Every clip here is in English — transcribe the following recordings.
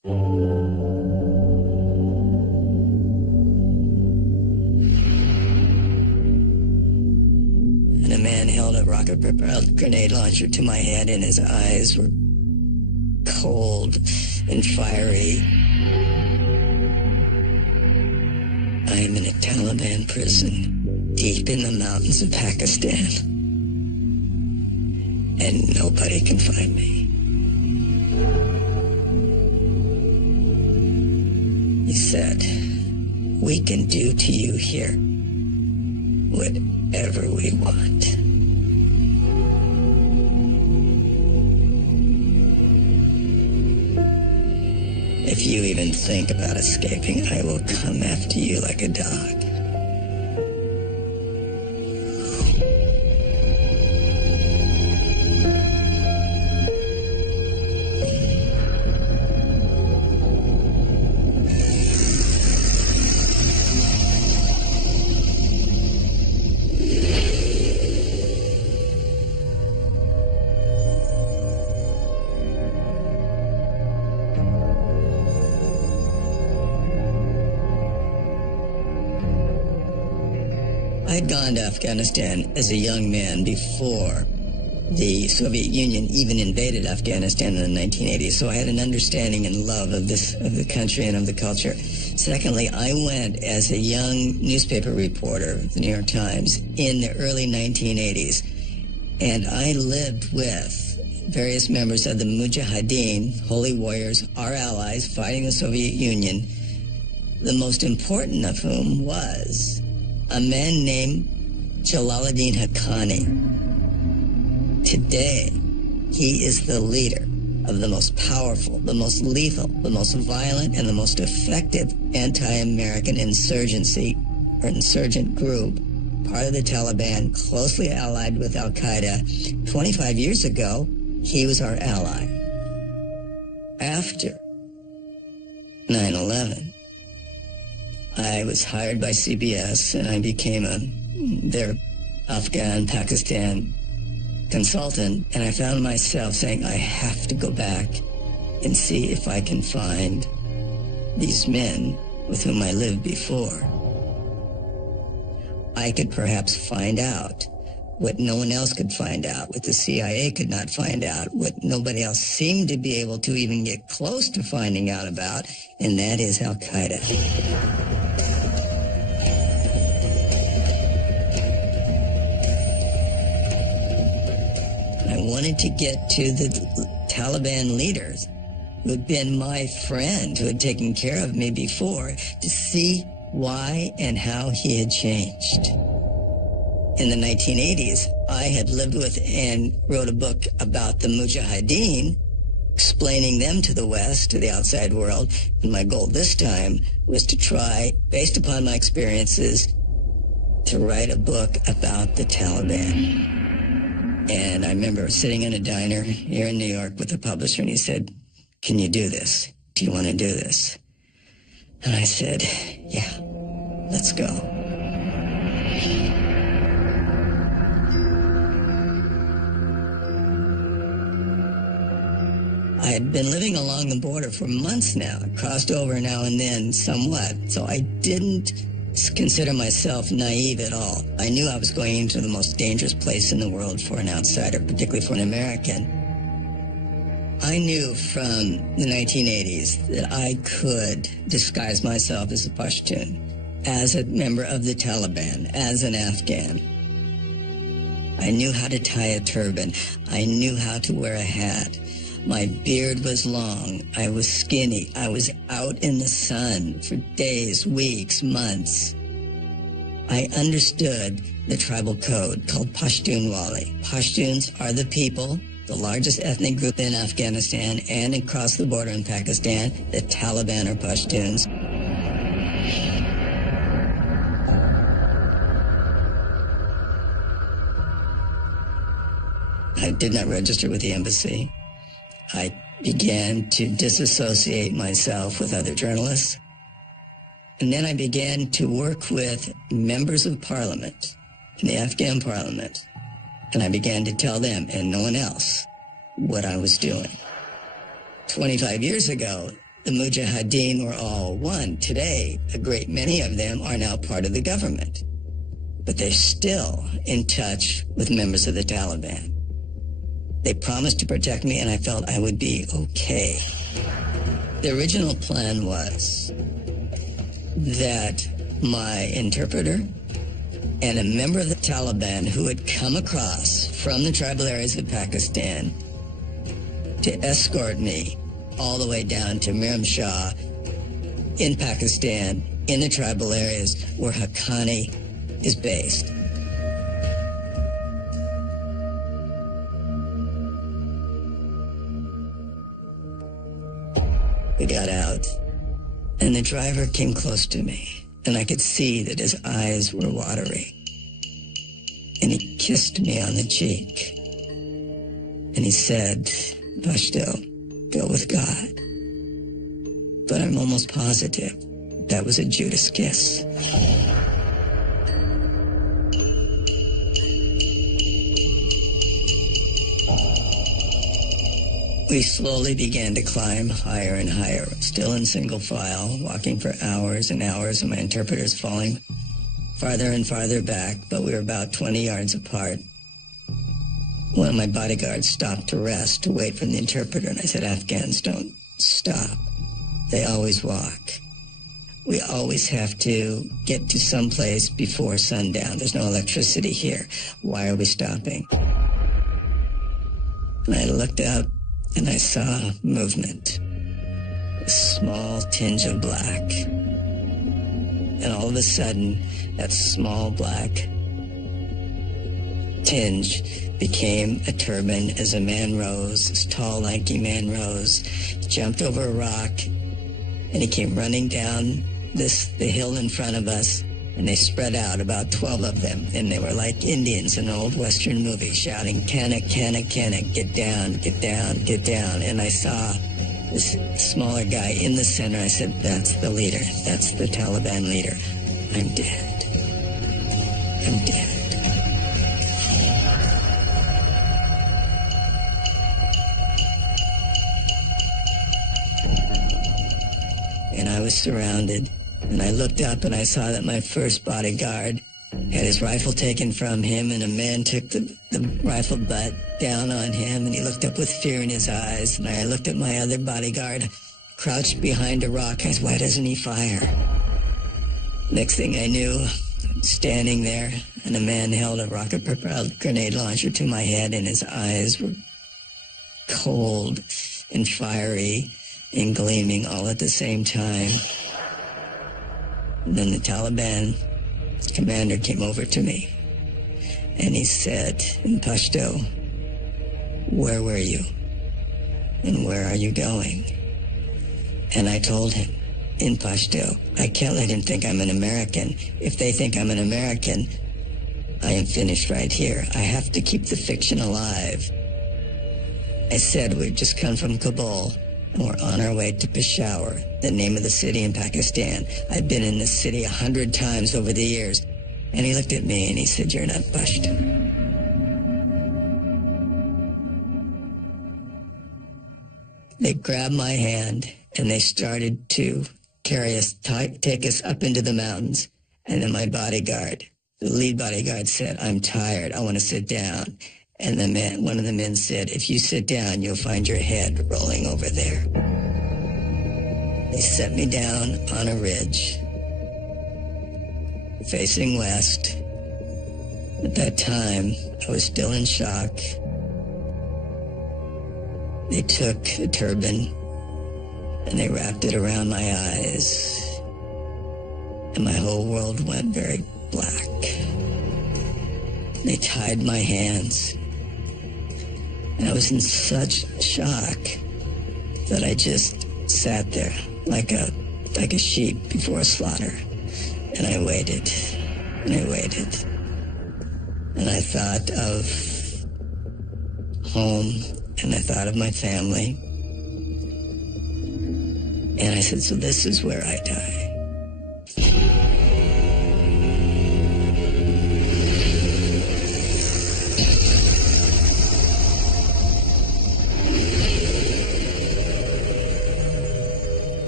And a man held a rocket-propelled grenade launcher to my head, and his eyes were cold and fiery. I am in a Taliban prison deep in the mountains of Pakistan, and nobody can find me. He said, "We can do to you here whatever we want." If you even think about escaping, I will come after you like a dog. I'd gone to Afghanistan as a young man before the Soviet Union even invaded Afghanistan in the 1980s, so I had an understanding and love of the country and of the culture. Secondly, I went as a young newspaper reporter of the New York Times in the early 1980s, and I lived with various members of the Mujahideen, holy warriors, our allies fighting the Soviet Union, the most important of whom was a man named Jalaluddin Haqqani. Today, he is the leader of the most powerful, the most lethal, the most violent, and the most effective anti-American insurgency or insurgent group, part of the Taliban, closely allied with Al-Qaeda. 25 years ago, he was our ally. After 9/11, I was hired by CBS, and I became their Afghan, Pakistan consultant, and I found myself saying, I have to go back and see if I can find these men with whom I lived before. I could perhaps find out what no one else could find out, what the CIA could not find out, what nobody else seemed to be able to even get close to finding out about, and that is Al-Qaeda. I wanted to get to the Taliban leaders who had been my friend, who had taken care of me before, to see why and how he had changed. In the 1980s, I had lived with and wrote a book about the Mujahideen, explaining them to the West, to the outside world. And my goal this time was to try, based upon my experiences, to write a book about the Taliban. And I remember sitting in a diner here in New York with a publisher, and he said, "Can you do this? Do you want to do this?" And I said, "Yeah, let's go." I had been living along the border for months now. I crossed over now and then somewhat, so I didn't consider myself naive at all. I knew I was going into the most dangerous place in the world for an outsider, particularly for an American. I knew from the 1980s that I could disguise myself as a Pashtun, as a member of the Taliban, as an Afghan. I knew how to tie a turban. I knew how to wear a hat. My beard was long. I was skinny. I was out in the sun for days, weeks, months. I understood the tribal code called Pashtunwali. Pashtuns are the people, the largest ethnic group in Afghanistan and across the border in Pakistan. The Taliban are Pashtuns. I did not register with the embassy. I began to disassociate myself with other journalists. And then I began to work with members of parliament in the Afghan parliament. And I began to tell them, and no one else, what I was doing. 25 years ago, The Mujahideen were all one. Today, a great many of them are now part of the government. But they're still in touch with members of the Taliban. They promised to protect me, and I felt I would be okay. The original plan was that my interpreter and a member of the Taliban who had come across from the tribal areas of Pakistan to escort me all the way down to Miram Shah in Pakistan, in the tribal areas where Haqqani is based. We got out, and the driver came close to me, and I could see that his eyes were watery. And he kissed me on the cheek, and he said, Pashto, go with God. But I'm almost positive that was a Judas kiss. We slowly began to climb higher and higher, still in single file, walking for hours and hours, and my interpreter's falling farther and farther back, but we were about 20 yards apart. One of my bodyguards stopped to rest, to wait for the interpreter, and I said, Afghans don't stop. They always walk. We always have to get to some place before sundown. There's no electricity here. Why are we stopping? And I looked up, and I saw movement, a small tinge of black. And all of a sudden, that small black tinge became a turban as a man rose, this tall, lanky man rose, jumped over a rock, and he came running down the hill in front of us, and they spread out, about 12 of them, and they were like Indians in an old Western movie, shouting, "Cannock, Cannock, Cannock, get down, get down, get down." And I saw this smaller guy in the center. I said, that's the leader. That's the Taliban leader. I'm dead. I'm dead. And I was surrounded. And I looked up and I saw that my first bodyguard had his rifle taken from him, and a man took the rifle butt down on him, and he looked up with fear in his eyes. And I looked at my other bodyguard, crouched behind a rock. I said, why doesn't he fire? Next thing I knew, I'm standing there, and a man held a rocket-propelled grenade launcher to my head, and his eyes were cold and fiery and gleaming all at the same time. And then the Taliban commander came over to me, and he said in Pashto, where were you? And where are you going? And I told him in Pashto, I can't let him think I'm an American. If they think I'm an American, I am finished right here. I have to keep the fiction alive. I said, we've just come from Kabul, and we're on our way to Peshawar, the name of the city in Pakistan. I've been in this city 100 times over the years. And he looked at me and he said, you're not Pashto. They grabbed my hand and they started to carry us, take us up into the mountains. And then my bodyguard, the lead bodyguard, said, I'm tired, I want to sit down. And one of the men said, if you sit down, you'll find your head rolling over there. They set me down on a ridge, facing west. At that time, I was still in shock. They took a turban and they wrapped it around my eyes, and my whole world went very black. They tied my hands, and I was in such shock that I just sat there like a sheep before a slaughter. And I waited, and I waited. And I thought of home, and I thought of my family. And I said, so this is where I die.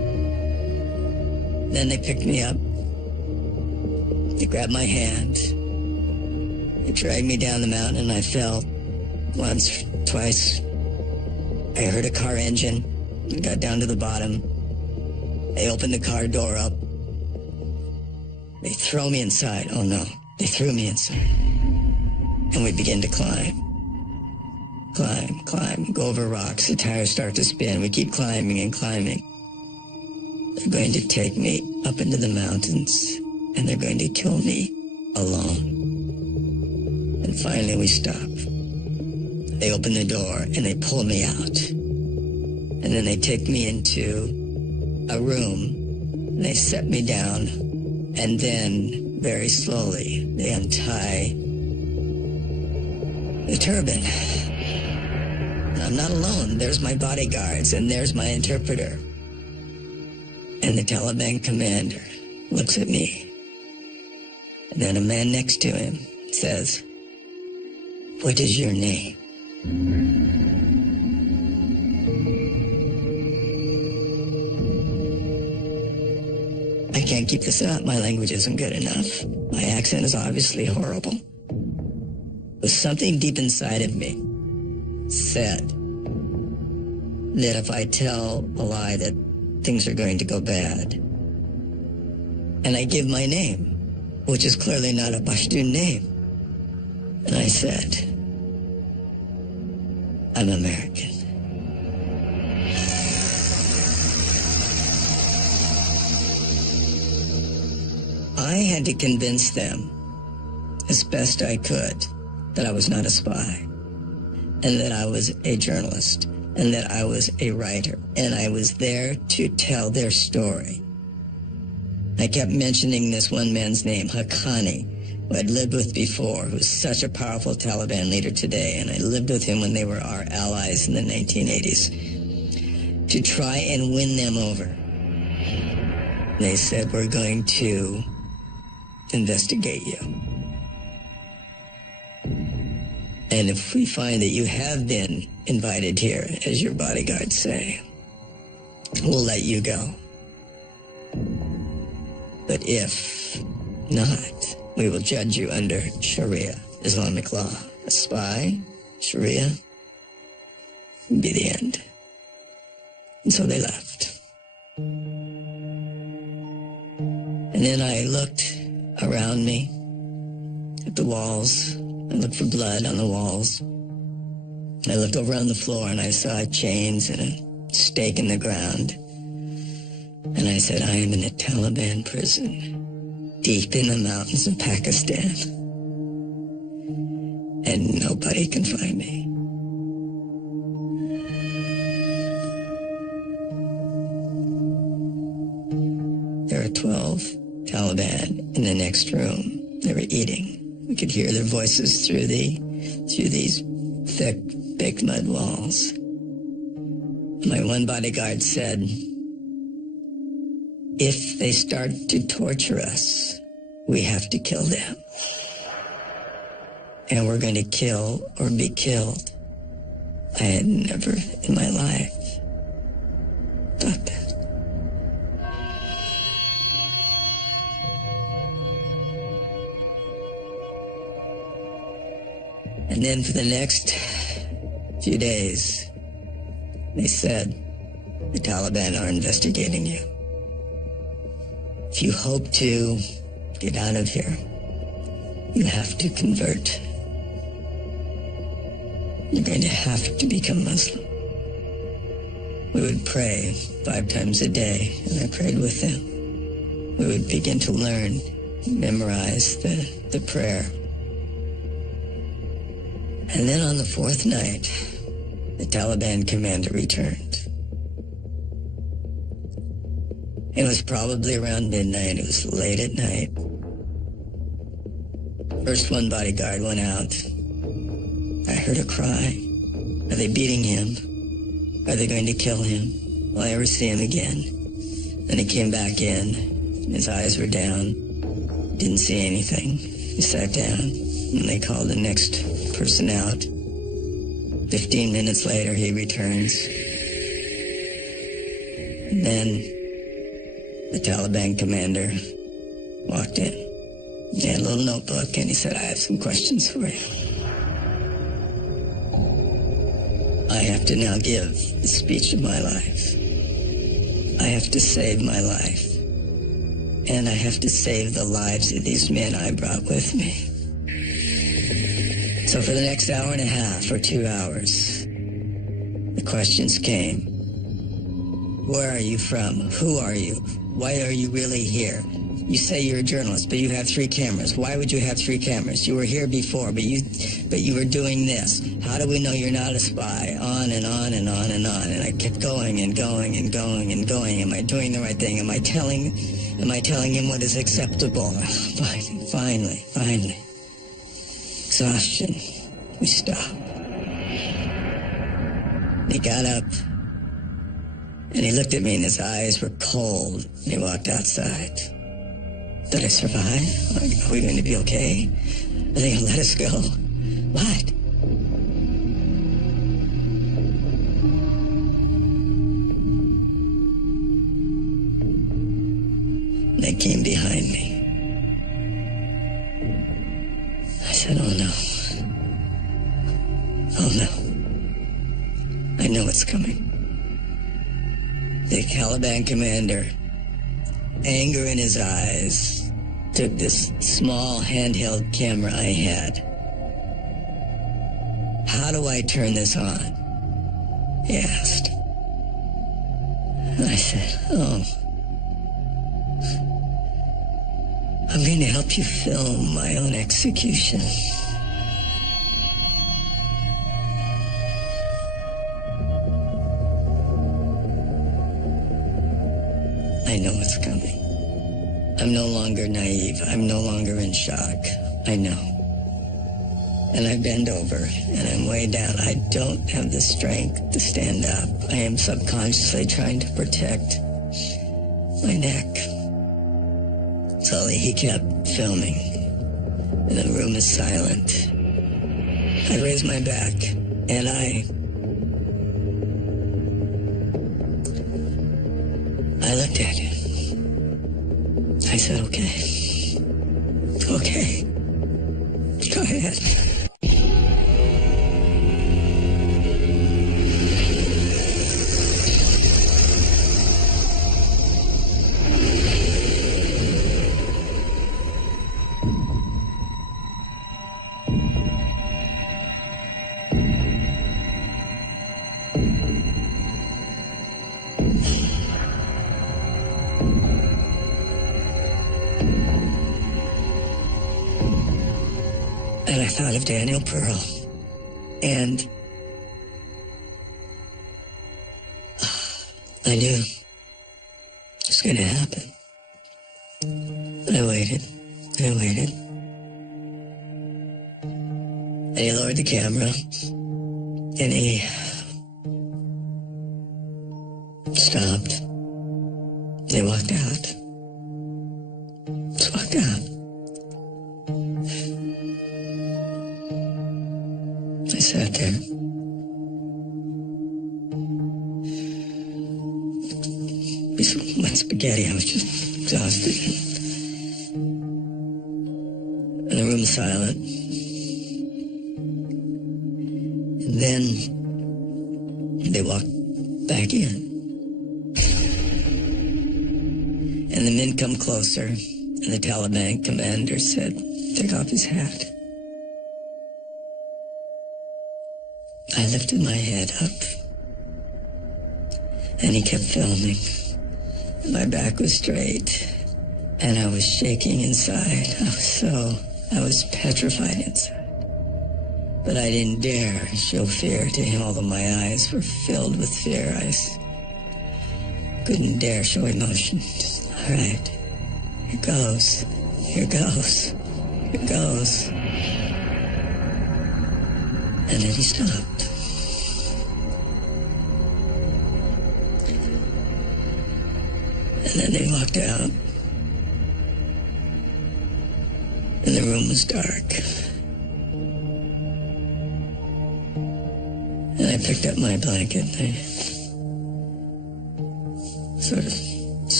Then they picked me up. They grabbed my hand. They dragged me down the mountain, and I fell once, twice. I heard a car engine and got down to the bottom. They opened the car door up. They throw me inside. Oh, no. They threw me inside. And we began to climb. Climb, go over rocks. The tires start to spin. We keep climbing and climbing. They're going to take me up into the mountains, and they're going to kill me alone. And finally we stop. They open the door, and they pull me out. And then they take me into a room, and they set me down, and then, very slowly, they untie the turban. And I'm not alone. There's my bodyguards, and there's my interpreter. And the Taliban commander looks at me. And then a man next to him says, "What is your name?" I can't keep this up. My language isn't good enough. My accent is obviously horrible. But something deep inside of me said that if I tell a lie that things are going to go bad, and I give my name, which is clearly not a Pashtun name, and I said, "I'm American." I had to convince them, as best I could, that I was not a spy, and that I was a journalist, and that I was a writer, and I was there to tell their story. I kept mentioning this one man's name, Haqqani, who I'd lived with before, who's such a powerful Taliban leader today, and I lived with him when they were our allies in the 1980s, to try and win them over. They said, "We're going to investigate you. And if we find that you have been invited here, as your bodyguards say, we'll let you go. But if not, we will judge you under Sharia, Islamic law. A spy, Sharia, would be the end." And so they left. And then I looked around me at the walls. I looked for blood on the walls. I looked over on the floor, and I saw chains and a stake in the ground. And I said, "I am in a Taliban prison, deep in the mountains of Pakistan. And nobody can find me." There are 12 Taliban in the next room. They were eating. We could hear their voices through these thick, baked mud walls. My one bodyguard said, "If they start to torture us, we have to kill them. And we're going to kill or be killed." I had never in my life thought that. And then for the next few days, they said, "The Taliban are investigating you. If you hope to get out of here, you have to convert. You're going to have to become Muslim." We would pray 5 times a day, and I prayed with them. We would begin to learn, memorize the prayer. And then on the 4th night, the Taliban commander returned. It was probably around midnight. It was late at night. First one bodyguard went out. I heard a cry. Are they beating him? Are they going to kill him? Will I ever see him again? Then he came back in. His eyes were down. Didn't see anything. He sat down, and they called the next person out. 15 minutes later, he returns. And then The Taliban commander walked in. He had a little notebook, and he said, I have some questions for you. I have to now give the speech of my life. I have to save my life. And I have to save the lives of these men I brought with me. So for the next hour and a half or 2 hours, the questions came. Where are you from? Who are you? Why are you really here? You say you're a journalist, but you have 3 cameras. Why would you have 3 cameras? You were here before, but you were doing this. How do we know you're not a spy? On and on and on and on. And I kept going and going and going and going. Am I doing the right thing? Am I telling him what is acceptable? Finally. Exhaustion. We stopped. He got up, and he looked at me, and his eyes were cold, and he walked outside. Did I survive? Are we going to be okay? Are they going to let us go? What? They came behind me. I said, oh no. Oh no. I know it's coming. The Taliban commander, anger in his eyes, took this small handheld camera I had. How do I turn this on? He asked. And I said, oh, I'm going to help you film my own execution. I know it's coming. I'm no longer naive. I'm no longer in shock. I know. And I bend over, and I'm way down. I don't have the strength to stand up. I am subconsciously trying to protect my neck. So he kept filming, and the room is silent. I raise my back, and I looked at him. I said, okay, go ahead. And I thought of Daniel Pearl, and I knew it was going to happen. I waited. And he lowered the camera, and he stopped. They walked out. Just walked out. I sat there. We went spaghetti. I was just exhausted. And the room was silent. And then they walked back in. And the men come closer, and the Taliban commander said, take off his hat. I lifted my head up, and he kept filming. My back was straight, and I was shaking inside. I was petrified inside. But I didn't dare show fear to him, although my eyes were filled with fear. I couldn't dare show emotion. Just, all right, here goes. And then he stopped. And then they walked out. And the room was dark. And I picked up my blanket. I sort of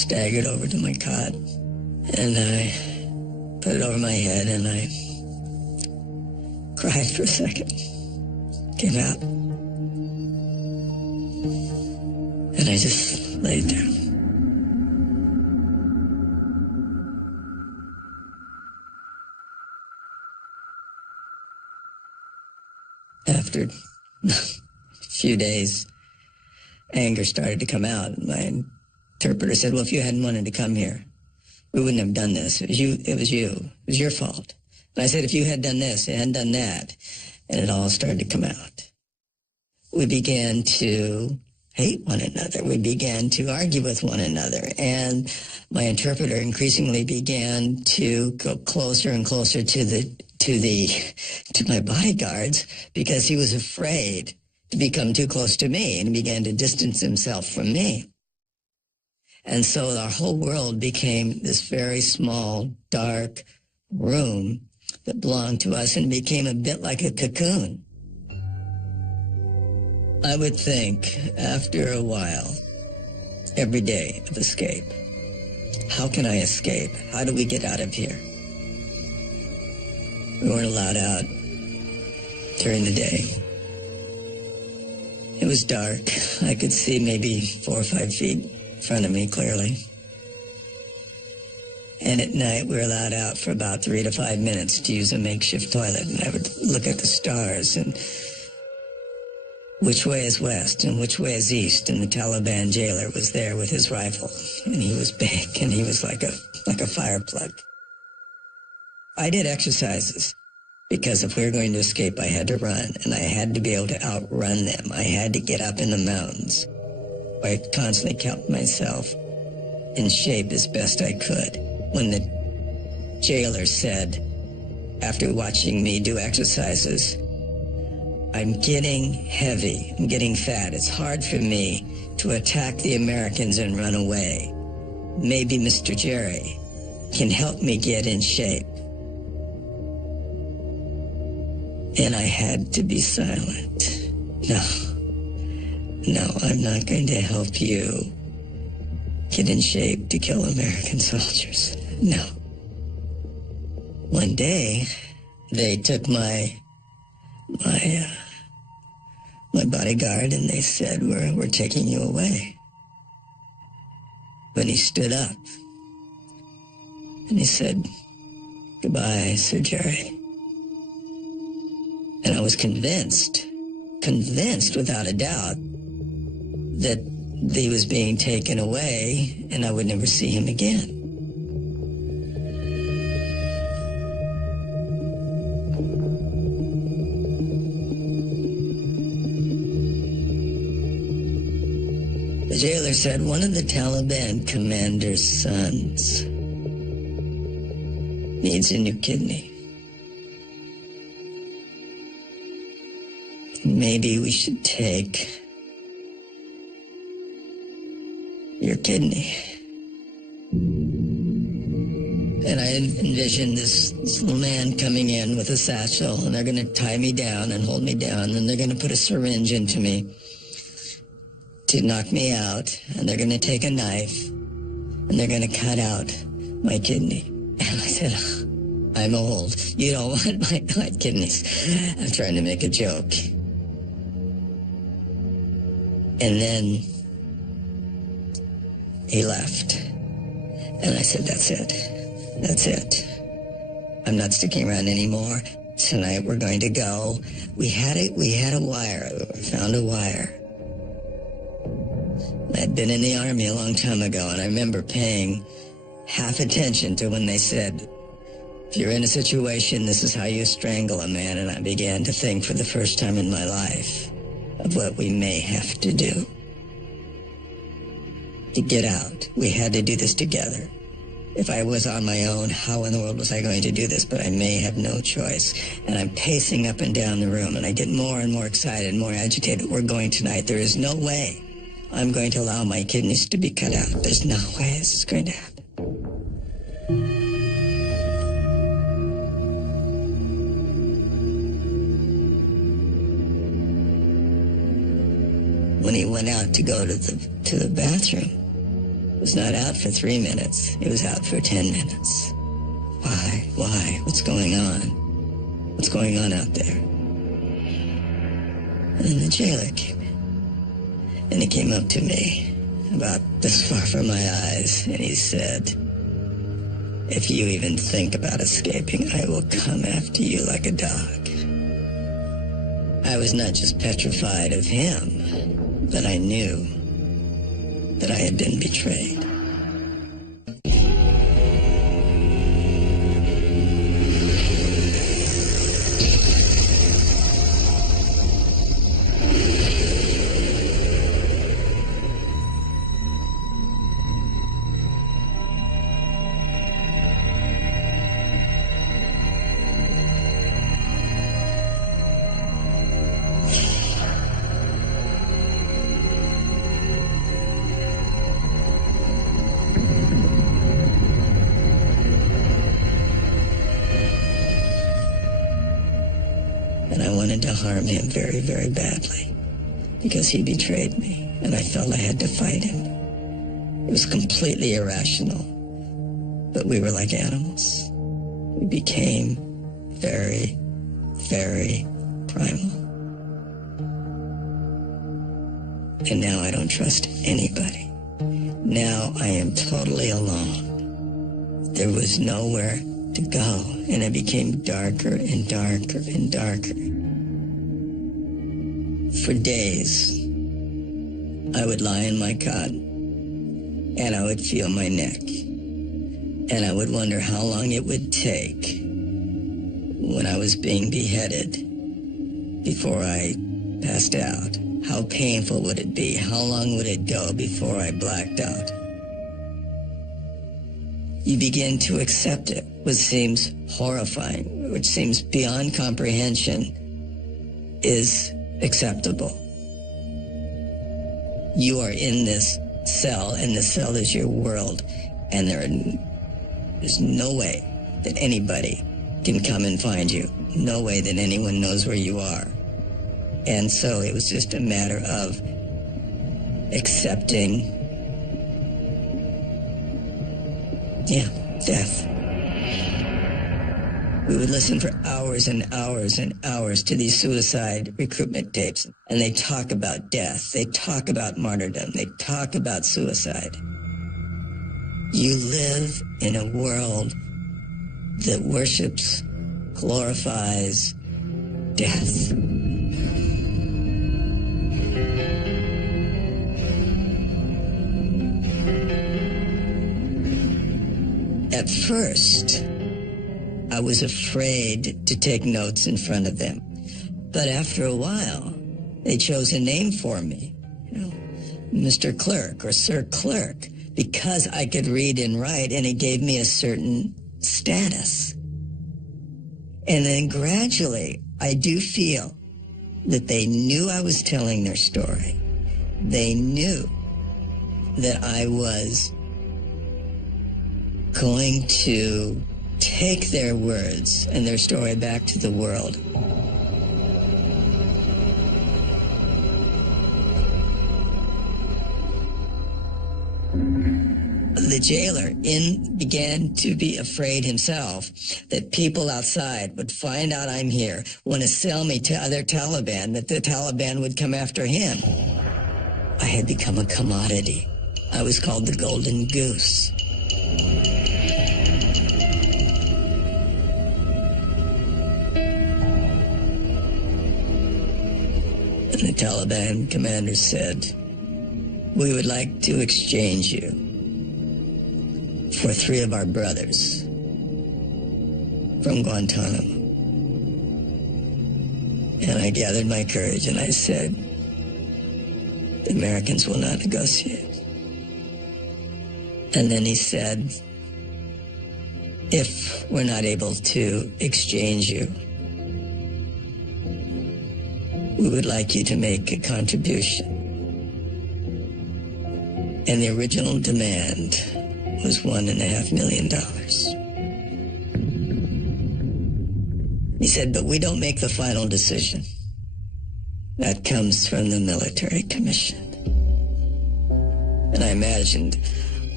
staggered over to my cot, and I put it over my head, and I cried for a second. Came out. And I just laid there. After a few days, anger started to come out. My interpreter said, well, if you hadn't wanted to come here, we wouldn't have done this. It was you. It was your fault. And I said, if you had done this, and hadn't done that, and it all started to come out. We began to hate one another. We began to argue with one another. And my interpreter increasingly began to go closer and closer to my bodyguards because he was afraid to become too close to me, and he began to distance himself from me. And so our whole world became this very small, dark room that belonged to us and became a bit like a cocoon. I would think, after a while, every day of escape. How can I escape? How do we get out of here? We weren't allowed out during the day. It was dark. I could see maybe 4 or 5 feet in front of me clearly. And at night, we were allowed out for about 3 to 5 minutes to use a makeshift toilet. And I would look at the stars and which way is west and which way is east. And the Taliban jailer was there with his rifle. And he was big and he was like a fire plug. I did exercises because if we were going to escape, I had to run. And I had to be able to outrun them. I had to get up in the mountains. I constantly kept myself in shape as best I could. When the jailer said, after watching me do exercises, I'm getting heavy, I'm getting fat. It's hard for me to attack the Americans and run away. Maybe Mr. Jerry can help me get in shape. And I had to be silent. No, I'm not going to help you get in shape to kill American soldiers. No. One day, they took my bodyguard and they said, we're taking you away. When he stood up and he said, goodbye, Sir Jerry. And I was convinced without a doubt that he was being taken away and I would never see him again. The jailer said one of the Taliban commander's sons needs a new kidney. Maybe we should take your kidney. And I envisioned this little man coming in with a satchel, and they're going to tie me down and hold me down, and they're going to put a syringe into me to knock me out, and they're going to take a knife, and they're going to cut out my kidney. And I said, I'm old. You don't want my kidneys. I'm trying to make a joke. And then he left. And I said, that's it. That's it. I'm not sticking around anymore. Tonight we're going to go. We had a wire. We found a wire. I'd been in the Army a long time ago, and I remember paying half attention to when they said, if you're in a situation, this is how you strangle a man. And I began to think for the first time in my life of what we may have to do to get out. We had to do this together. If I was on my own, how in the world was I going to do this? But I may have no choice. And I'm pacing up and down the room, and I get more and more excited, more agitated. We're going tonight. There is no way I'm going to allow my kidneys to be cut out. There's no way this is going to happen. When he went out to go to the bathroom, was not out for 3 minutes. It was out for 10 minutes. Why? Why? What's going on? What's going on out there? And then the jailer came in. And he came up to me, about this far from my eyes, and he said, "If you even think about escaping, I will come after you like a dog." I was not just petrified of him, but I knew that I had been betrayed. And I wanted to harm him very, very badly because he betrayed me, and I felt I had to fight him. It was completely irrational, but we were like animals. We became very, very primal. And now I don't trust anybody. Now I am totally alone. There was nowhere to go, and it became darker and darker and darker. For days, I would lie in my cot, and I would feel my neck, and I would wonder how long it would take when I was being beheaded before I passed out. How painful would it be? How long would it go before I blacked out? You begin to accept it, which seems horrifying, which seems beyond comprehension, is acceptable. You are in this cell, and the cell is your world, and there's no way that anybody can come and find you. No way that anyone knows where you are. And so it was just a matter of accepting, death. We would listen for hours and hours and hours to these suicide recruitment tapes, and they talk about death. They talk about martyrdom. They talk about suicide. You live in a world that worships, glorifies death. At first, I was afraid to take notes in front of them. But after a while, they chose a name for me, Mr. Clerk or Sir Clerk, because I could read and write, and it gave me a certain status. And then gradually, I do feel that they knew I was telling their story. They knew that I was going to take their words and their story back to the world. The jailer began to be afraid himself that people outside would find out I'm here, want to sell me to other Taliban, that the Taliban would come after him. I had become a commodity. I was called the Golden Goose. And the Taliban commander said, "We would like to exchange you for 3 of our brothers from Guantanamo." And I gathered my courage and I said, "The Americans will not negotiate." And then he said, "If we're not able to exchange you, we would like you to make a contribution." And the original demand was $1.5 million. He said, "But we don't make the final decision. That comes from the military commission." And I imagined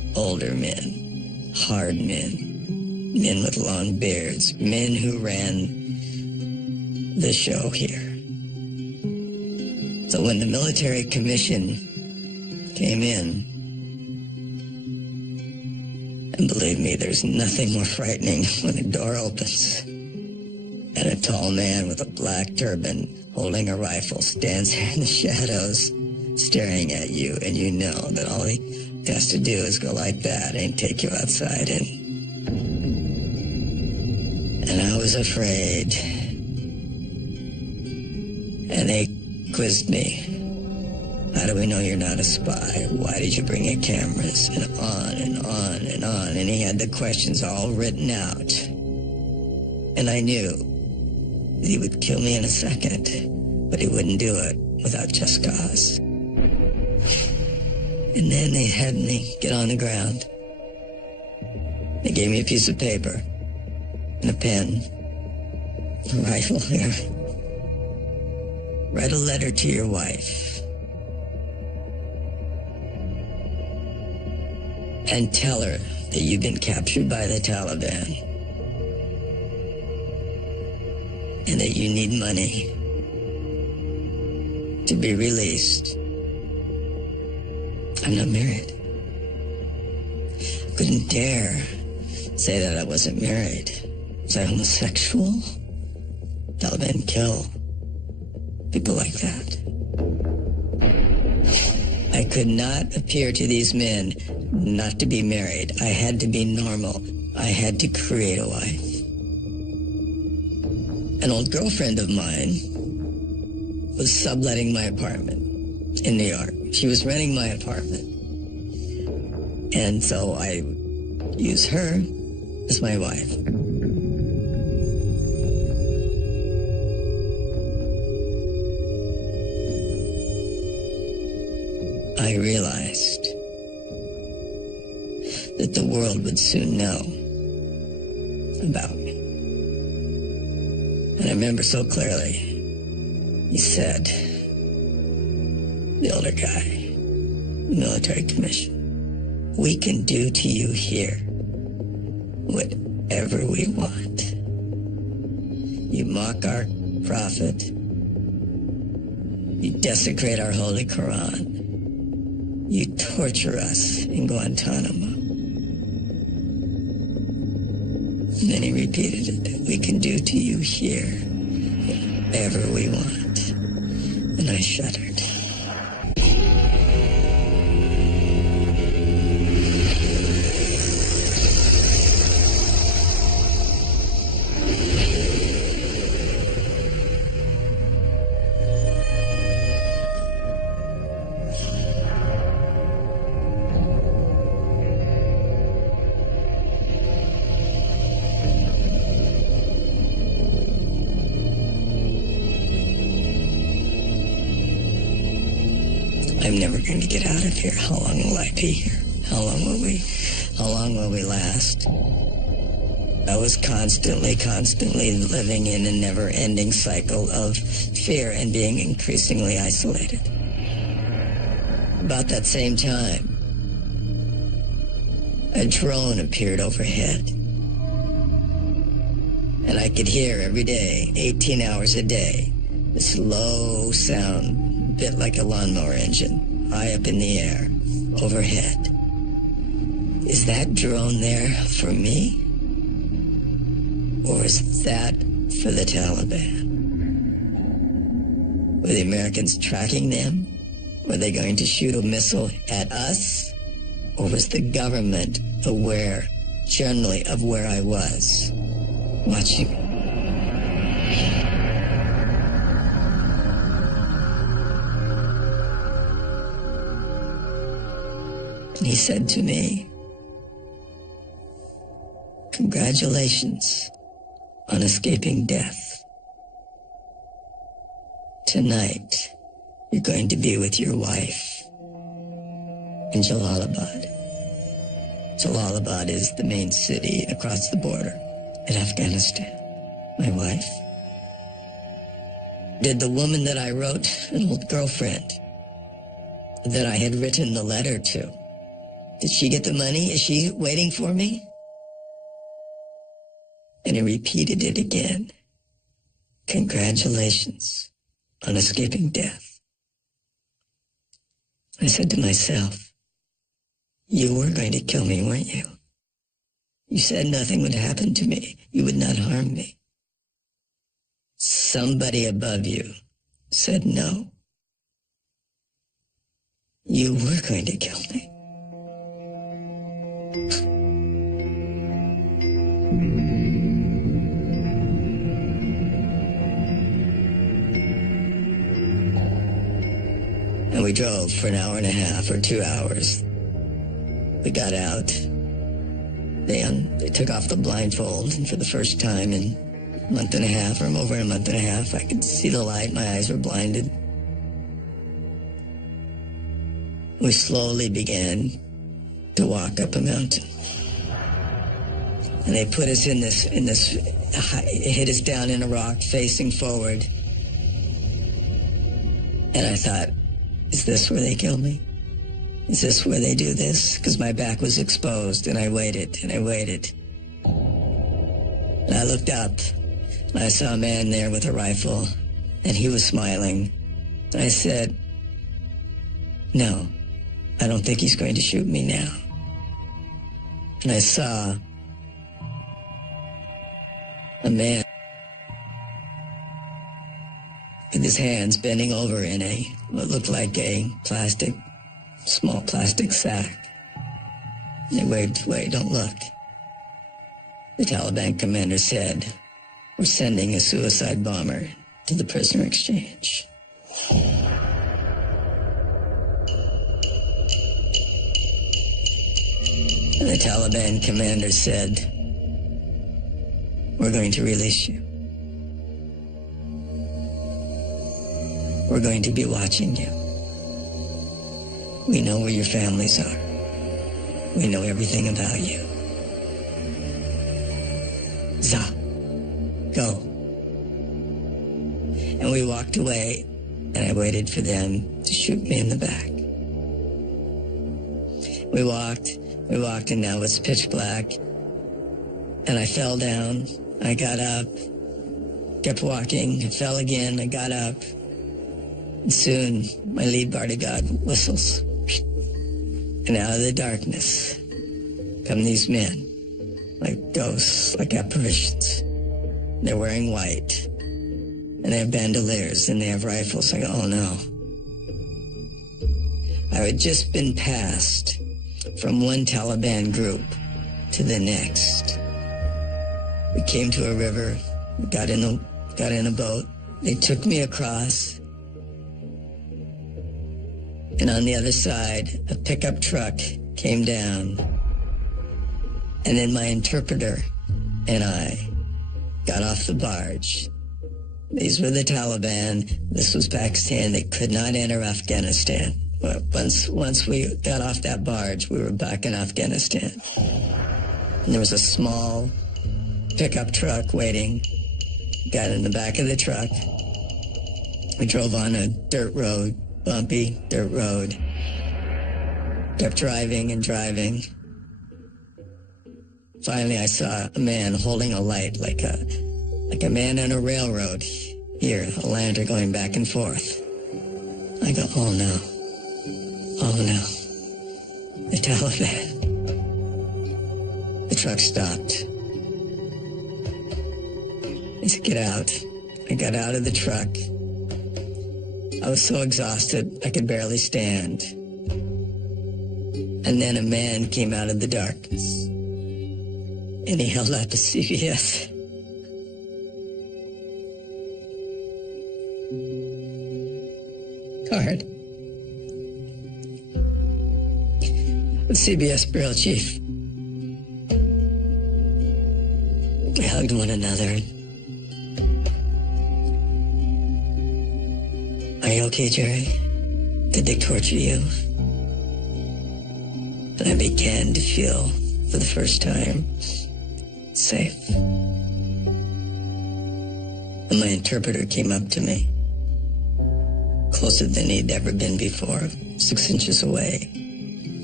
older men, hard men, men with long beards, men who ran the show here. So when the military commission came in, and believe me, there's nothing more frightening when the door opens and a tall man with a black turban holding a rifle stands there in the shadows staring at you, and you know that all he has to do is go like that and take you outside. And I was afraid. And they quizzed me. How do we know you're not a spy? Why did you bring in cameras? And on and on and on. And he had the questions all written out. And I knew that he would kill me in a second, but he wouldn't do it without just cause. And then they had me get on the ground. They gave me a piece of paper and a pen, a rifle here. Write a letter to your wife and tell her that you've been captured by the Taliban and that you need money to be released. I'm not married. Couldn't dare say that I wasn't married. Was I homosexual? Taliban kill people like that. I could not appear to these men not to be married. I had to be normal. I had to create a life. An old girlfriend of mine was subletting my apartment in New York. She was renting my apartment. And so I used her as my wife. I realized that the world would soon know about me. And I remember so clearly, he said, the older guy, military commission, we can do to you here whatever we want. You mock our prophet, you desecrate our Holy Quran, you torture us in Guantanamo. And then he repeated it. We can do to you here whatever we want. And I shuddered. I'm never going to get out of here. How long will I be here? How long will we last? I was constantly living in a never-ending cycle of fear and being increasingly isolated. About that same time, a drone appeared overhead. And I could hear every day, 18 hours a day, this low sound, a bit like a lawnmower engine, high up in the air, overhead. Is that drone there for me? Or is that for the Taliban? Were the Americans tracking them? Were they going to shoot a missile at us? Or was the government aware, generally, of where I was, watching? And he said to me, congratulations on escaping death. Tonight, you're going to be with your wife in Jalalabad. Jalalabad is the main city across the border in Afghanistan. My wife. Did the woman that I wrote, an old girlfriend, that I had written the letter to, Did she get the money? Is she waiting for me? And he repeated it again. Congratulations on escaping death. I said to myself, you were going to kill me, weren't you? You said nothing would happen to me. You would not harm me. Somebody above you said no. You were going to kill me. And we drove for an hour and a half or 2 hours. We got out. They took off the blindfold, and for the first time in a month and a half, or over a month and a half, I could see the light. My eyes were blinded. We slowly began to walk up a mountain. And they put us in this, hit us down in a rock facing forward. And I thought, is this where they kill me? Is this where they do this? Because my back was exposed, and I waited, and I waited. And I looked up, and I saw a man there with a rifle, and he was smiling. And I said, no, I don't think he's going to shoot me now. And I saw a man with his hands bending over in what looked like a small plastic sack. And they waved away, don't look. The Taliban commander said, we're sending a suicide bomber to the prisoner exchange. And the Taliban commander said, we're going to release you. We're going to be watching you. We know where your families are. We know everything about you. Za, go. And we walked away, and I waited for them to shoot me in the back. We walked, and now it was pitch black. And I fell down. I got up, kept walking, I fell again, I got up. And soon, my lead bodyguard whistles. And out of the darkness come these men, like ghosts, like apparitions. They're wearing white, and they have bandoliers, and they have rifles. I go, oh no. I had just been passed from one Taliban group to the next. We came to a river, we got in a boat. They took me across. And on the other side, a pickup truck came down. And then my interpreter and I got off the barge. These were the Taliban. This was Pakistan. They could not enter Afghanistan. But once we got off that barge, we were back in Afghanistan. And there was a small pickup truck waiting. Got in the back of the truck. We drove on a dirt road. Bumpy dirt road. Kept driving and driving. Finally, I saw a man holding a light, like a man on a railroad. Here, a lantern going back and forth. I go, oh no. Oh no. The Taliban. The truck stopped. He said, get out. I got out of the truck. I was so exhausted, I could barely stand. And then a man came out of the darkness, and he held out a CBS. card. The CBS bureau chief. We hugged one another. Are you okay, Jerry? Did they torture you? And I began to feel, for the first time, safe. And my interpreter came up to me, closer than he'd ever been before, 6 inches away.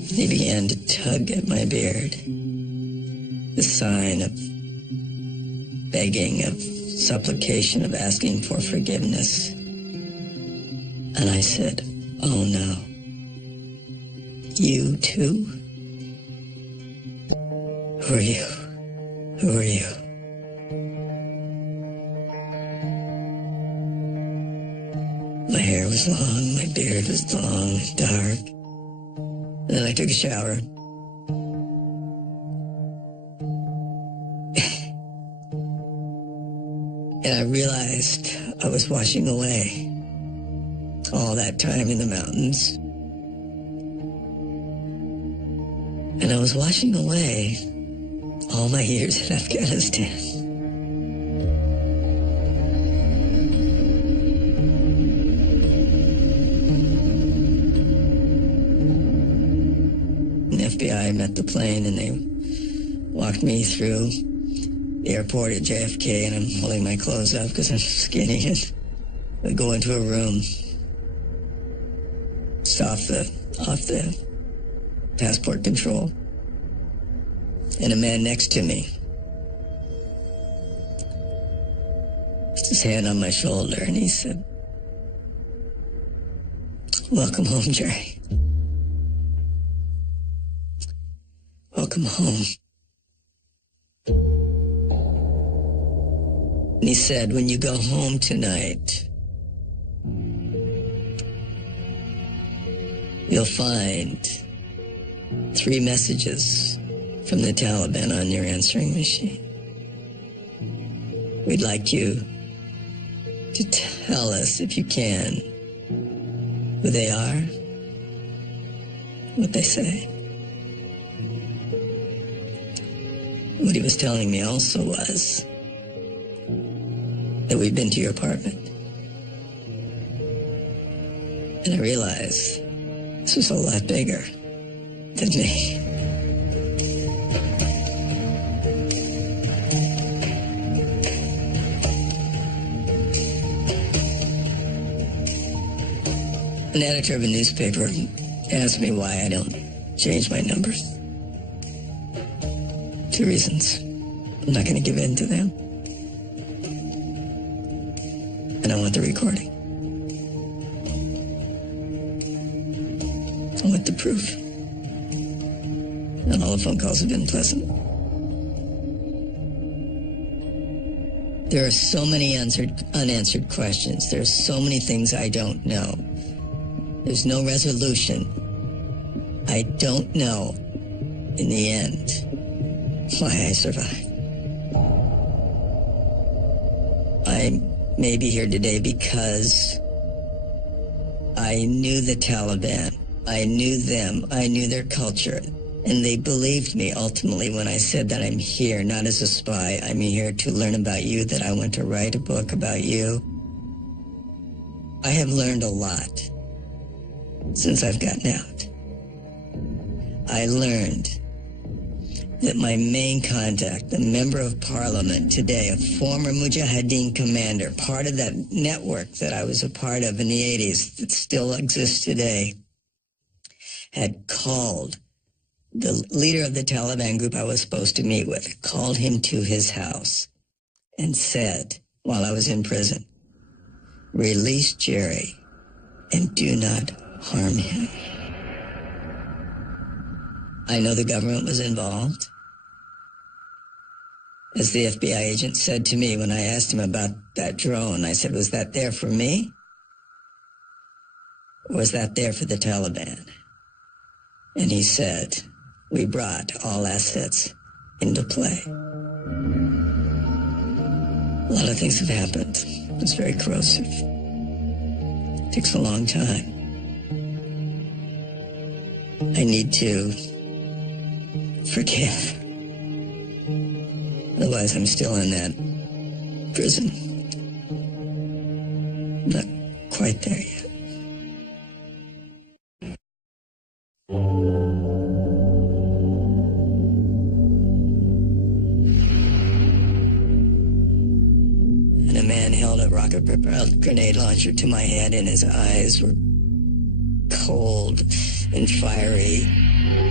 He began to tug at my beard, the sign of begging, of supplication, of asking for forgiveness. And I said, "Oh no, you too? Who are you? Who are you?" My hair was long, my beard was long, dark. And then I took a shower. And I realized I was washing away all that time in the mountains. And I was washing away all my years in Afghanistan. FBI met the plane and they walked me through the airport at JFK, and I'm holding my clothes up because I'm skinny, and we go into a room just off the passport control, and a man next to me put his hand on my shoulder and he said, "Welcome home, Jerry. Welcome home." And he said, "When you go home tonight, you'll find 3 messages from the Taliban on your answering machine. We'd like you to tell us, if you can, who they are, what they say." What he was telling me also was that we'd been to your apartment. And I realized this was a lot bigger than me. An editor of a newspaper asked me why I don't change my numbers. 2 reasons. I'm not going to give in to them. And I want the recording. I want the proof. And all the phone calls have been pleasant. There are so many unanswered questions. There are so many things I don't know. There's no resolution. I don't know, in the end, why I survived. I may be here today because I knew the Taliban. I knew them. I knew their culture. And they believed me ultimately when I said that I'm here, not as a spy. I'm here to learn about you, that I want to write a book about you. I have learned a lot since I've gotten out. I learned that my main contact, the member of parliament today, a former Mujahideen commander, part of that network that I was a part of in the 80s that still exists today, had called the leader of the Taliban group I was supposed to meet with, called him to his house and said, while I was in prison, "Release Jerry and do not harm him." I know the government was involved. As the FBI agent said to me when I asked him about that drone, I said, "Was that there for me? Or was that there for the Taliban?" And he said, "We brought all assets into play." A lot of things have happened. It's very corrosive. It takes a long time. I need to forgive. Otherwise, I'm still in that prison. I'm not quite there yet. And a man held a rocket-propelled grenade launcher to my head, and his eyes were cold and fiery.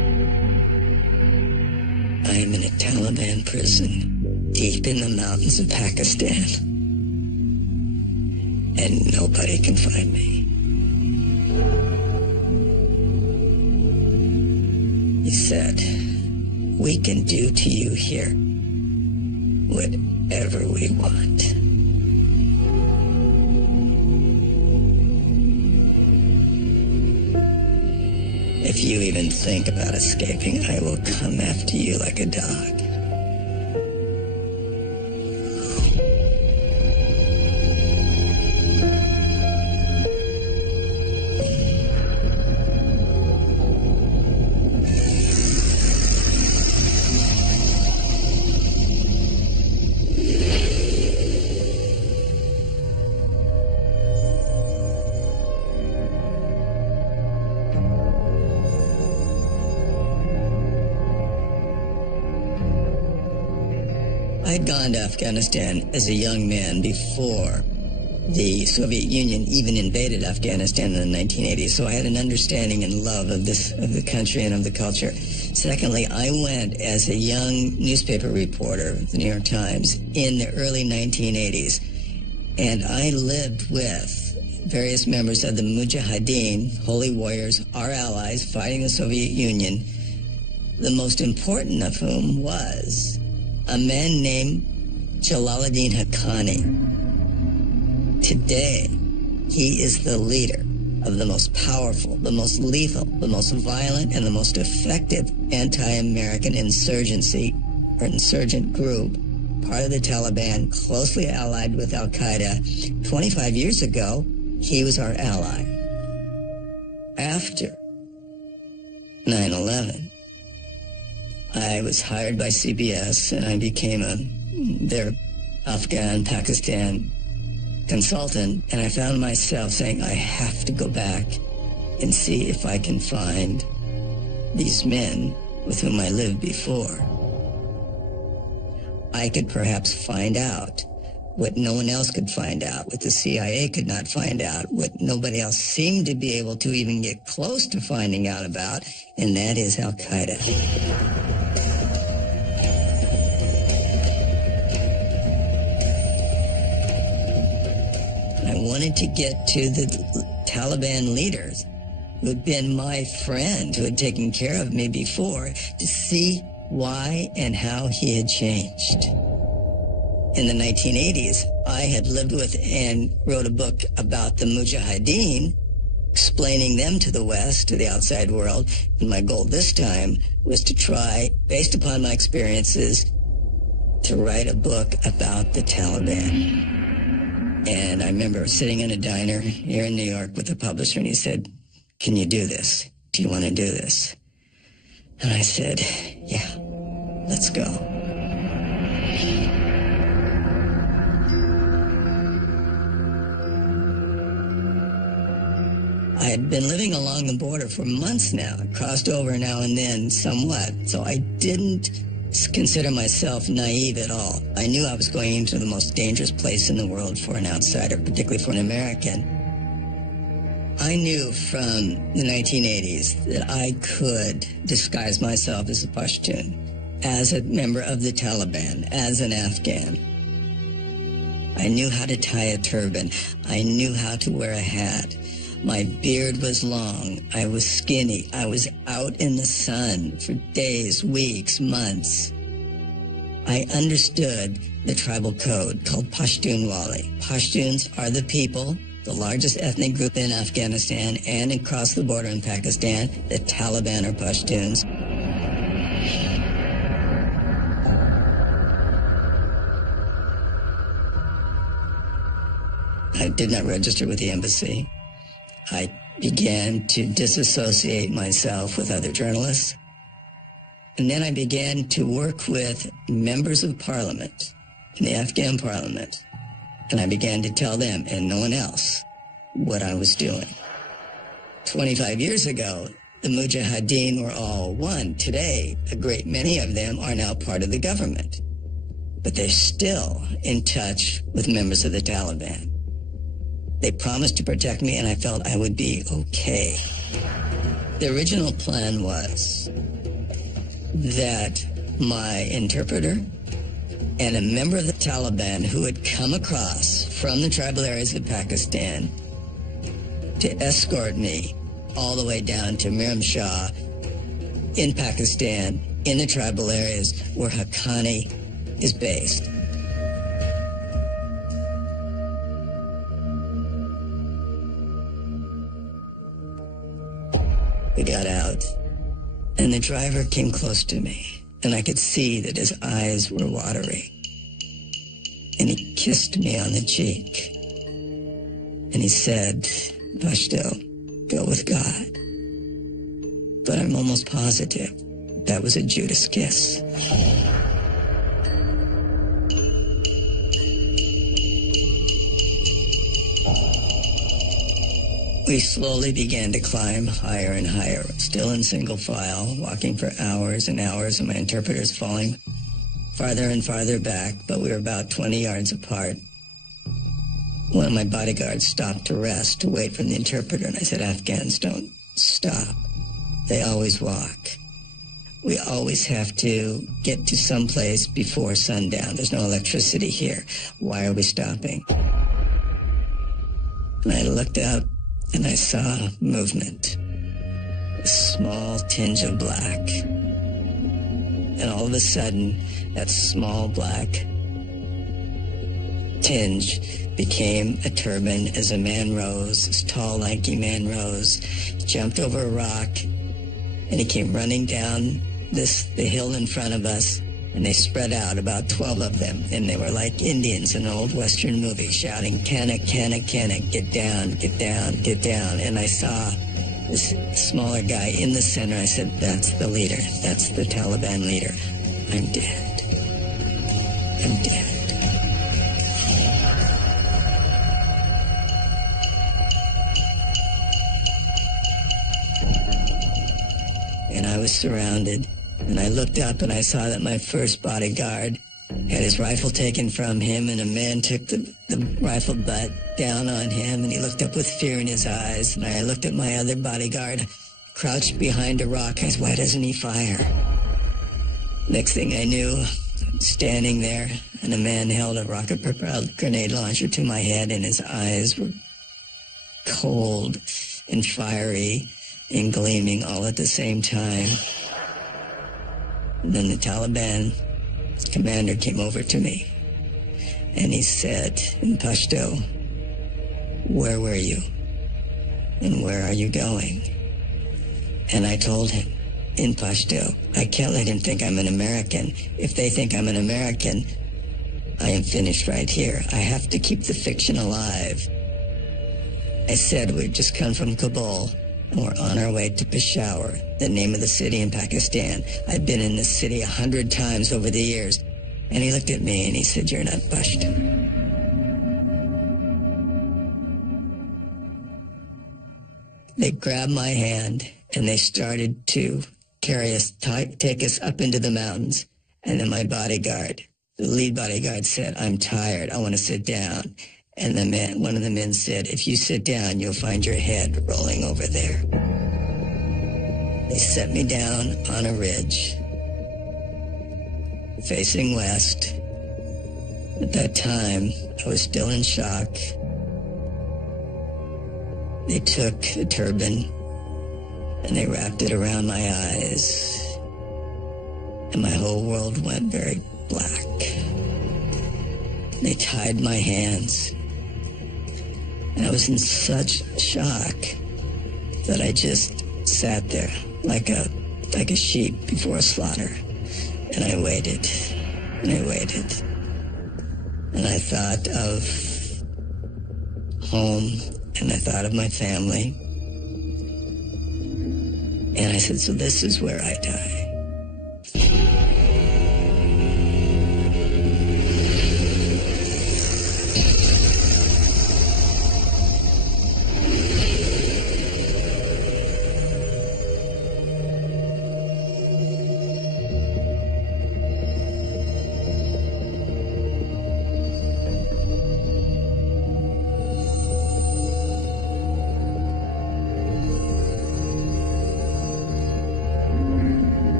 I'm in a Taliban prison deep in the mountains of Pakistan, and nobody can find me. He said, we can do to you here whatever we want. If you even think about escaping, I will come after you like a dog. I'd gone to Afghanistan as a young man before the Soviet Union even invaded Afghanistan in the 1980s, so I had an understanding and love of the country and of the culture. Secondly, I went as a young newspaper reporter of the New York Times in the early 1980s, and I lived with various members of the Mujahideen, holy warriors, our allies fighting the Soviet Union, the most important of whom was a man named Jalaluddin Haqqani. Today, he is the leader of the most powerful, the most lethal, the most violent, and the most effective anti-American insurgency or insurgent group, part of the Taliban, closely allied with Al-Qaeda. 25 years ago, he was our ally. After 9/11, I was hired by CBS, and I became their Afghan-Pakistan consultant, and I found myself saying, I have to go back and see if I can find these men with whom I lived before. I could perhaps find out what no one else could find out, what the CIA could not find out, what nobody else seemed to be able to even get close to finding out about, and that is Al-Qaeda. I wanted to get to the Taliban leaders who had been my friend, who had taken care of me before, to see why and how he had changed. In the 1980s, I had lived with and wrote a book about the Mujahideen, explaining them to the West, to the outside world. And my goal this time was to try, based upon my experiences, to write a book about the Taliban. And I remember sitting in a diner here in New York with a publisher, and he said, can you do this? Do you want to do this? And I said, yeah, let's go. I had been living along the border for months now. I crossed over now and then somewhat, so I didn't consider myself naive at all. I knew I was going into the most dangerous place in the world for an outsider, particularly for an American. I knew from the 1980s that I could disguise myself as a Pashtun, as a member of the Taliban, as an Afghan. I knew how to tie a turban. I knew how to wear a hat. My beard was long. I was skinny. I was out in the sun for days, weeks, months. I understood the tribal code called Pashtunwali. Pashtuns are the people, the largest ethnic group in Afghanistan and across the border in Pakistan. The Taliban are Pashtuns. I did not register with the embassy. I began to disassociate myself with other journalists. And then I began to work with members of parliament in the Afghan parliament. And I began to tell them, and no one else, what I was doing. 25 years ago, the Mujahideen were all one. Today, a great many of them are now part of the government. But they're still in touch with members of the Taliban. They promised to protect me, and I felt I would be okay. The original plan was that my interpreter and a member of the Taliban who had come across from the tribal areas of Pakistan to escort me all the way down to Miram Shah in Pakistan, in the tribal areas where Haqqani is based. We got out, and the driver came close to me, and I could see that his eyes were watery. And he kissed me on the cheek, and he said, Pashto, go with God. But I'm almost positive that was a Judas kiss. We slowly began to climb higher and higher, still in single file, walking for hours and hours, and my interpreter's falling farther and farther back, but we were about 20 yards apart. One of my bodyguards stopped to rest, to wait for the interpreter, and I said, Afghans don't stop. They always walk. We always have to get to some place before sundown. There's no electricity here. Why are we stopping? And I looked out, and I saw movement, a small tinge of black. And all of a sudden, that small black tinge became a turban as a man rose, this tall, lanky man rose, jumped over a rock, and he came running down the hill in front of us, and they spread out, about 12 of them, and they were like Indians in an old Western movie, shouting, Canuck, Canuck, Canuck, get down, get down, get down. And I saw this smaller guy in the center. I said, that's the leader. That's the Taliban leader. I'm dead. I'm dead. And I was surrounded. And I looked up and I saw that my first bodyguard had his rifle taken from him, and a man took the rifle butt down on him, and he looked up with fear in his eyes. And I looked at my other bodyguard, crouched behind a rock. I said, why doesn't he fire? Next thing I knew, I'm standing there, and a man held a rocket-propelled grenade launcher to my head, and his eyes were cold and fiery and gleaming all at the same time. And then the Taliban commander came over to me, and he said in Pashto, where were you? And where are you going? And I told him in Pashto, I can't let him think I'm an American. If they think I'm an American, I am finished right here. I have to keep the fiction alive. I said we'd just come from Kabul, and we're on our way to Peshawar, the name of the city in Pakistan. I've been in this city 100 times over the years. And he looked at me and he said, you're not Pashto. They grabbed my hand and they started to carry us, take us up into the mountains. And then my bodyguard, the lead bodyguard, said, I'm tired, I want to sit down. And one of the men said, if you sit down, you'll find your head rolling over there. They set me down on a ridge, facing west. At that time, I was still in shock. They took the turban and they wrapped it around my eyes, and my whole world went very black. They tied my hands. And I was in such shock that I just sat there like a sheep before a slaughter. And I waited, and I waited. And I thought of home, and I thought of my family. And I said, so this is where I die.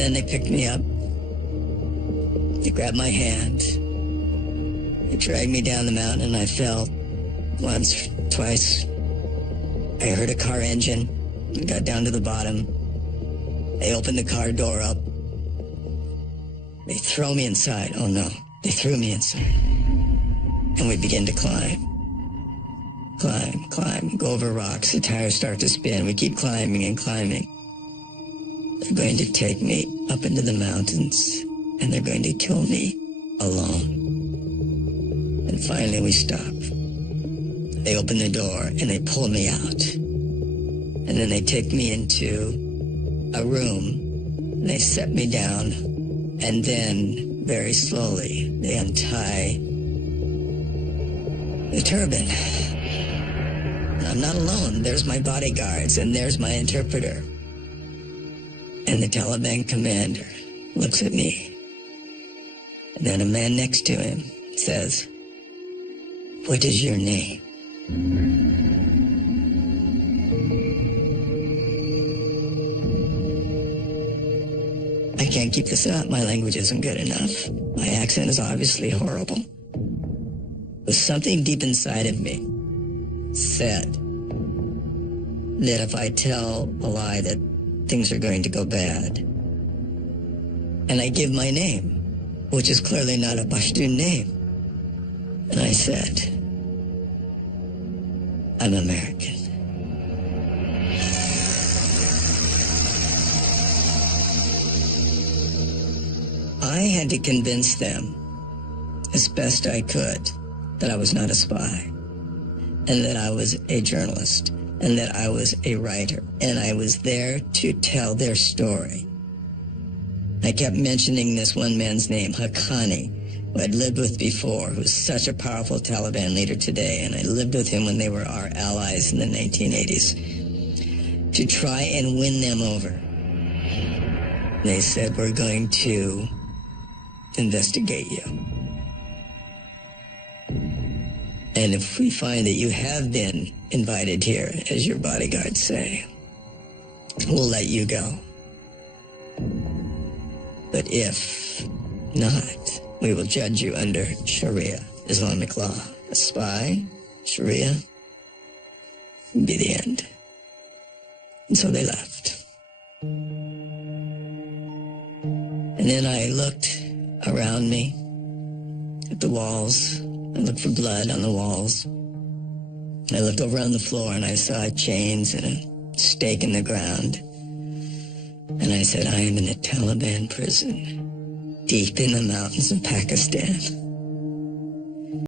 then they picked me up. They grabbed my hand. They dragged me down the mountain, and I fell once, twice. I heard a car engine and got down to the bottom. They opened the car door up. They throw me inside. Oh, no. They threw me inside. And we began to climb. Climb, go over rocks. The tires start to spin. We keep climbing and climbing. They're going to take me up into the mountains, and they're going to kill me alone. And finally we stop. They open the door, and they pull me out. And then they take me into a room, and they set me down, and then, very slowly, they untie the turban. I'm not alone. There's my bodyguards, and there's my interpreter. And the Taliban commander looks at me. And then a man next to him says, "What is your name?" I can't keep this up. My language isn't good enough. My accent is obviously horrible. But something deep inside of me said that if I tell a lie that things are going to go bad, and I give my name, which is clearly not a Pashtun name, and I said, "I'm American." I had to convince them, as best I could, that I was not a spy, and that I was a journalist, and that I was a writer, and I was there to tell their story. I kept mentioning this one man's name, Haqqani, who I'd lived with before, who's such a powerful Taliban leader today, and I lived with him when they were our allies in the 1980s, to try and win them over. They said, "We're going to investigate you. And if we find that you have been invited here, as your bodyguards say, we'll let you go. But if not, we will judge you under Sharia, Islamic law. A spy, Sharia, would be the end." And so they left. And then I looked around me at the walls. I looked for blood on the walls. I looked over on the floor, and I saw chains and a stake in the ground. And I said, "I am in a Taliban prison, deep in the mountains of Pakistan.